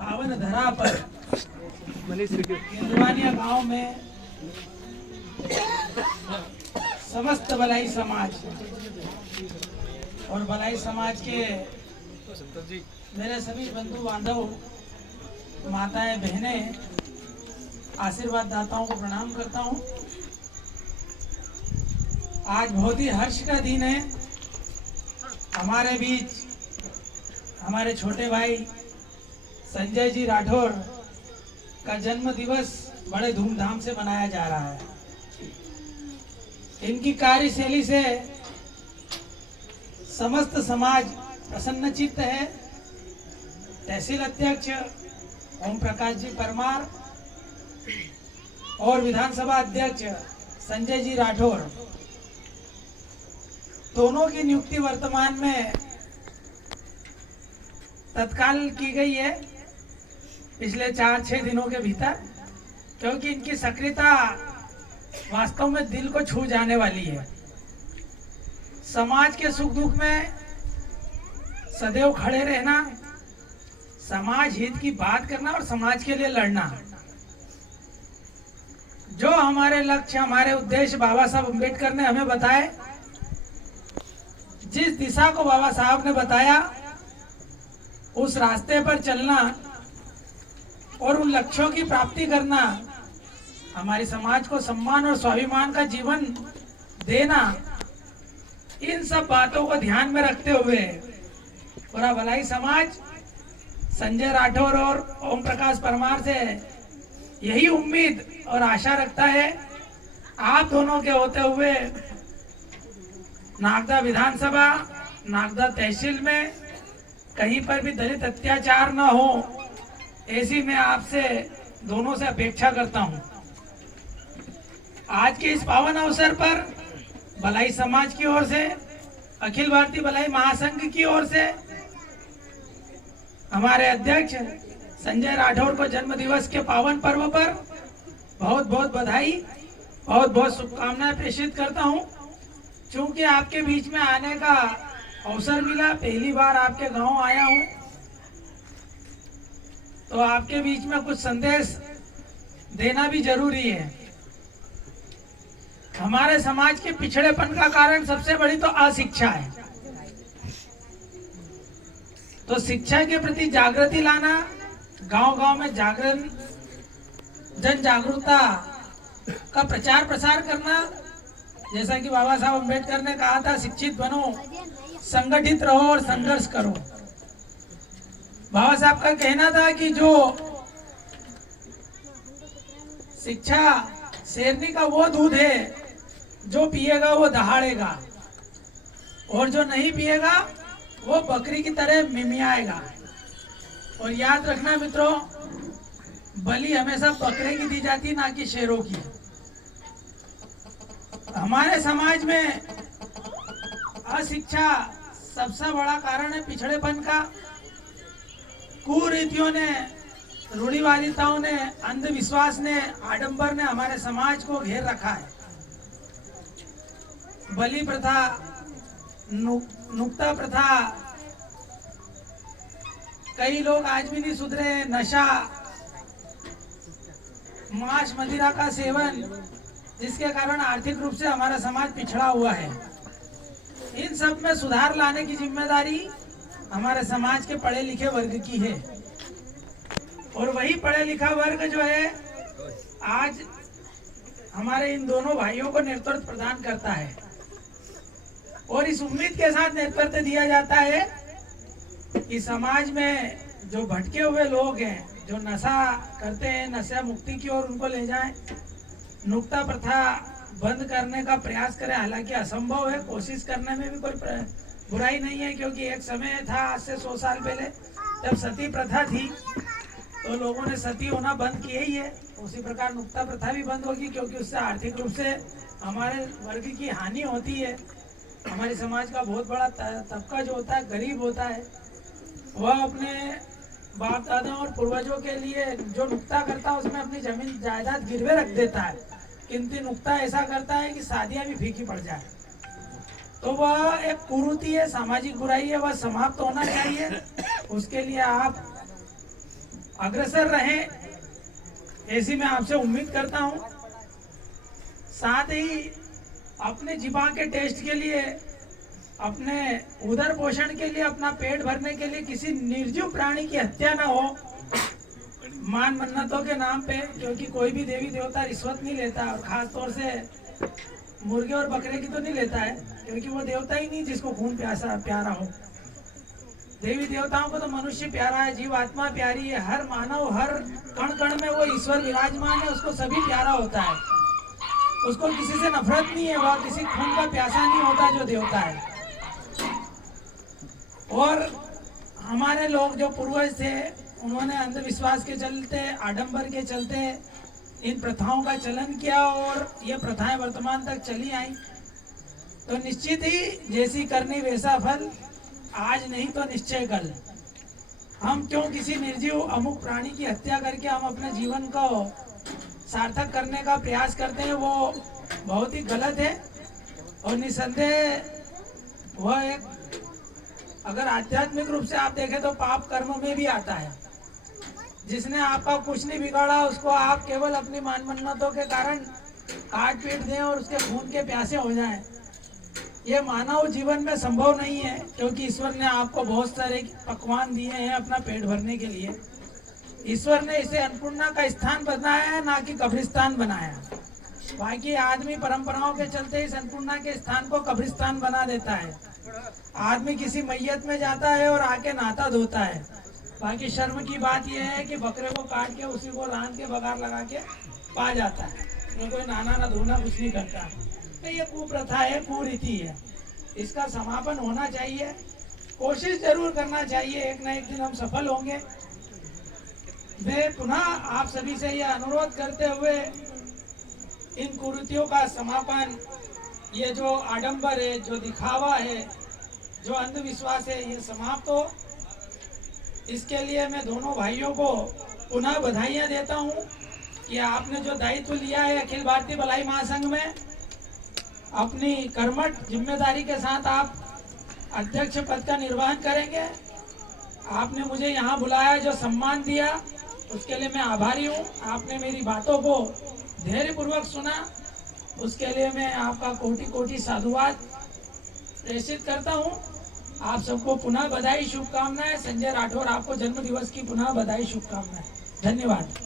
पावन धरा पर केंद्रवानिया गांव में समस्त भलाई समाज और भलाई समाज के मेरे सभी बंधु बांधव, माताएं, बहनें, आशीर्वाद दाताओं को प्रणाम करता हूं। आज बहुत ही हर्ष का दिन है। हमारे बीच हमारे छोटे भाई संजय जी राठौर का जन्म दिवस बड़े धूमधाम से मनाया जा रहा है। इनकी कार्यशैली से समस्त समाज प्रसन्नचित्त है। तहसील अध्यक्ष ओम प्रकाश जी परमार और विधानसभा अध्यक्ष संजय जी राठौर दोनों की नियुक्ति वर्तमान में तत्काल की गई है, पिछले 4-6 दिनों के भीतर, क्योंकि इनकी सक्रियता वास्तव में दिल को छू जाने वाली है। समाज के सुख दुख में सदैव खड़े रहना, समाज हित की बात करना और समाज के लिए लड़ना, जो हमारे लक्ष्य, हमारे उद्देश्य बाबा साहब अम्बेडकर ने हमें बताए, जिस दिशा को बाबा साहब ने बताया उस रास्ते पर चलना और उन लक्ष्यों की प्राप्ति करना, हमारे समाज को सम्मान और स्वाभिमान का जीवन देना, इन सब बातों को ध्यान में रखते हुए पूरा भलाई समाज संजय राठौर और ओम प्रकाश परमार से यही उम्मीद और आशा रखता है, आप दोनों के होते हुए नागदा विधानसभा, नागदा तहसील में कहीं पर भी दलित अत्याचार न हो, ऐसी मैं आपसे दोनों से अपेक्षा करता हूं। आज के इस पावन अवसर पर भलाई समाज की ओर से, अखिल भारतीय भलाई महासंघ की ओर से हमारे अध्यक्ष संजय राठौर को जन्म दिवस के पावन पर्व पर बहुत बहुत बधाई, बहुत बहुत शुभकामनाएं प्रेषित करता हूं। चूंकि आपके बीच में आने का अवसर मिला, पहली बार आपके गांव आया हूं, तो आपके बीच में कुछ संदेश देना भी जरूरी है। हमारे समाज के पिछड़ेपन का कारण सबसे बड़ी तो अशिक्षा है। तो शिक्षा के प्रति जागृति लाना, गांव-गांव में जागरण, जन जागरूकता का प्रचार प्रसार करना, जैसा कि बाबा साहब अम्बेडकर ने कहा था, शिक्षित बनो, संगठित रहो और संघर्ष करो। बाबा साहब का कहना था कि जो शिक्षा शेरनी का वो दूध है, जो पिएगा वो दहाड़ेगा और जो नहीं पिएगा वो बकरी की तरह मिमियाएगा। और याद रखना मित्रों, बलि हमेशा बकरे की दी जाती, ना कि शेरों की। हमारे समाज में अशिक्षा सबसे बड़ा कारण है पिछड़ेपन का। कुरीतियों ने, रूढ़िवादिताओं ने, अंधविश्वास ने, आडंबर ने हमारे समाज को घेर रखा है। बलि प्रथा, नुक्ता प्रथा, कई लोग आज भी नहीं सुधरे, नशा, मांस मदिरा का सेवन, जिसके कारण आर्थिक रूप से हमारा समाज पिछड़ा हुआ है। इन सब में सुधार लाने की जिम्मेदारी हमारे समाज के पढ़े लिखे वर्ग की है। और वही पढ़े लिखा वर्ग जो है आज हमारे इन दोनों भाइयों को नेतृत्व प्रदान करता है। और इस उम्मीद के साथ नेतृत्व दिया जाता है कि समाज में जो भटके हुए लोग हैं, जो नशा करते हैं, नशा मुक्ति की ओर उनको ले जाएं, नुक्ता प्रथा बंद करने का प्रयास करें। हालांकि असंभव है, कोशिश करने में भी कोई बुराई नहीं है, क्योंकि एक समय था आज से 100 साल पहले जब सती प्रथा थी तो लोगों ने सती होना बंद किया ही है। उसी प्रकार नुक्ता प्रथा भी बंद होगी, क्योंकि उससे आर्थिक रूप से हमारे वर्ग की हानि होती है। हमारे समाज का बहुत बड़ा तबका जो होता है, गरीब होता है, वह अपने बाप दादा और पूर्वजों के लिए जो नुक्ता करता है उसमें अपनी जमीन जायदाद गिरवे रख देता है, किंतु नुक्ता ऐसा करता है कि शादियां भी फीकी पड़ जाए। तो वह एक कुरीति है, सामाजिक बुराई है, वह समाप्त होना चाहिए। उसके लिए आप अग्रसर रहें, ऐसी मैं आपसे उम्मीद करता हूं। साथ ही अपने जीवा के टेस्ट के लिए, अपने उदर पोषण के लिए, अपना पेट भरने के लिए किसी निर्जीव प्राणी की हत्या ना हो मान मन्नतों के नाम पे, क्योंकि कोई भी देवी देवता रिश्वत नहीं लेता, और खास तौर से मुर्गे और बकरे की तो नहीं लेता है, क्योंकि वो देवता ही नहीं जिसको खून प्यासा प्यारा हो। देवी देवताओं को तो मनुष्य प्यारा है, जीव आत्मा प्यारी है, हर मानव हर कण कण में वो ईश्वर विराजमान है, उसको सभी प्यारा होता है, उसको किसी से नफरत नहीं है, वह किसी खून का प्यासा नहीं होता जो देवता है। और हमारे लोग जो पूर्वज थे, उन्होंने अंधविश्वास के चलते, आडंबर के चलते इन प्रथाओं का चलन किया, और ये प्रथाएं वर्तमान तक चली आई। तो निश्चित ही जैसी करनी वैसा फल, आज नहीं तो निश्चय कल। हम क्यों किसी निर्जीव अमुक प्राणी की हत्या करके हम अपने जीवन को सार्थक करने का प्रयास करते हैं, वो बहुत ही गलत है। और निसंदेह वह एक, अगर आध्यात्मिक रूप से आप देखें तो पाप कर्म में भी आता है। जिसने आपका कुछ नहीं बिगाड़ा, उसको आप केवल अपनी मान मन्नतों के कारण काट पीट दें और उसके खून के प्यासे हो जाएं, ये मानव जीवन में संभव नहीं है, क्योंकि ईश्वर ने आपको बहुत सारे पकवान दिए हैं अपना पेट भरने के लिए। ईश्वर ने इसे अन्नपूर्णा का स्थान बनाया है, ना कि कब्रिस्तान बनाया। बाकी आदमी परंपराओं के चलते इस अन्नपूर्णा के स्थान को कब्रिस्तान बना देता है। आदमी किसी मैयत में जाता है और आके नहाता धोता है। बाकी शर्म की बात यह है कि बकरे को काट के उसी को रांध के बघार लगा के पा जाता है, न कोई नहाना ना धोना कुछ नहीं करता। तो ये कुप्रथा है, कुरीति है, इसका समापन होना चाहिए। कोशिश जरूर करना चाहिए, एक ना एक दिन हम सफल होंगे। मैं पुनः आप सभी से यह अनुरोध करते हुए इन कुरीतियों का समापन, ये जो आडंबर है, जो दिखावा है, जो अंधविश्वास है, ये समाप्त हो, इसके लिए मैं दोनों भाइयों को पुनः बधाइयां देता हूं कि आपने जो दायित्व लिया है अखिल भारतीय भलाई महासंघ में, अपनी कर्मठ जिम्मेदारी के साथ आप अध्यक्ष पद का निर्वहन करेंगे। आपने मुझे यहाँ बुलाया, जो सम्मान दिया, उसके लिए मैं आभारी हूँ। आपने मेरी बातों को धैर्यपूर्वक सुना, उसके लिए मैं आपका कोटि कोटि साधुवाद प्रेषित करता हूँ। आप सबको पुनः बधाई, शुभकामनाएं। संजय राठौर, आपको जन्म दिवस की पुनः बधाई, शुभकामनाएं। धन्यवाद।